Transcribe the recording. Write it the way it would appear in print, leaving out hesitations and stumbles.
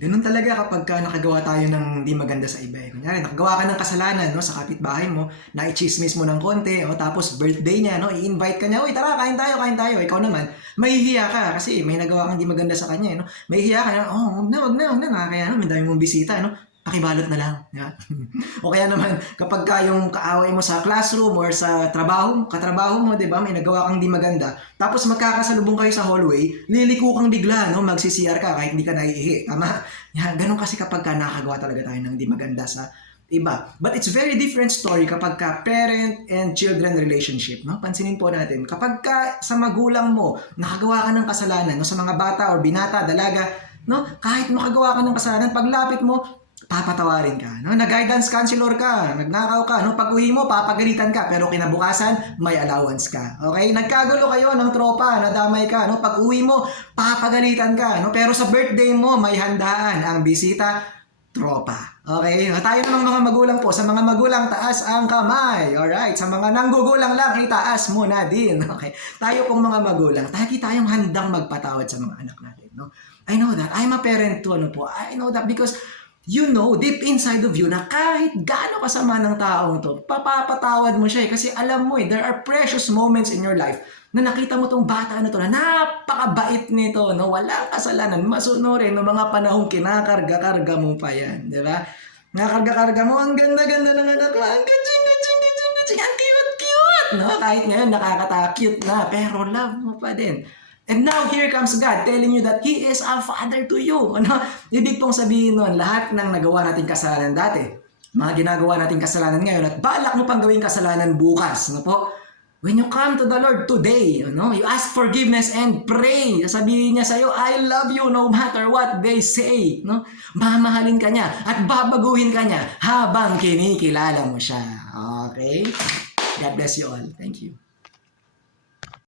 Ganun talaga kapag ka nakagawa tayo ng di maganda sa iba. Kunyari, nakagawa ka ng kasalanan no, sa kapitbahay mo, na-chismis mo ng konti, tapos birthday niya, no, i-invite ka niya, uy, tara, kain tayo, kain tayo. Ikaw naman, mahihiya ka kasi may nagawa kang di maganda sa kanya. No? Mahihiya ka, wag na, nakakaya, no, may dami mong bisita, no? Pakibalot na lang. Yeah. O kaya naman, kapag ka yung kaaway mo sa classroom or sa trabaho, katrabaho mo, di ba, may nagawa kang di maganda, tapos magkakasalubong kayo sa hallway, liliko kang bigla, no, magsi-CR ka kahit hindi ka naiihi. Tama? Yan, ganun kasi kapag ka nakagawa talaga tayo ng di maganda sa iba. But it's very different story kapag ka parent and children relationship. No? Pansinin po natin, kapag ka sa magulang mo, nakagawa ka ng kasalanan, no, sa mga bata or binata, dalaga, no, kahit makagawa ka ng kasalanan, paglapit mo, papatawarin ka. No? Nag-guidance counselor ka, nagnakaw ka, no? Pag-uwi mo, papagalitan ka, pero kinabukasan, may allowance ka. Okay? Nagkagulo kayo ng tropa, nadamay ka, no? Pag-uwi mo, papagalitan ka, no? Pero sa birthday mo, may handaan ang bisita, tropa. Okay? Tayo namang mga magulang po, sa mga magulang, taas ang kamay. Alright? Sa mga nanggugulang lang, itaas mo na din. Okay? Tayo pong mga magulang, tayong handang magpatawad sa mga anak natin. No? I know that. I'm a parent too, ano po. I know that because you know, deep inside of you na kahit gaano kasama ng taong to, papapatawad mo siya kasi alam mo there are precious moments in your life na nakita mo tong bata na to na napakabait nito, no? Walang kasalanan, masunurin ng mga panahong kinakarga-karga mo pa yan, di ba? Nakarga-karga mo, ang ganda-ganda ng anak ko, ang gaching, ang cute-cute, no? Kahit ngayon nakakatakute na, pero love mo pa din. And now, here comes God telling you that He is a Father to you. Ano? Ibig pong sabihin nun, lahat ng nagawa nating kasalanan dati, mga ginagawa nating kasalanan ngayon, at balak mo pang gawing kasalanan bukas. Ano po? When you come to the Lord today, you ask forgiveness and pray. Sabihin niya sa'yo, I love you no matter what they say. No? Mamahalin ka niya at babaguhin ka niya habang kinikilala mo siya. Okay? God bless you all. Thank you.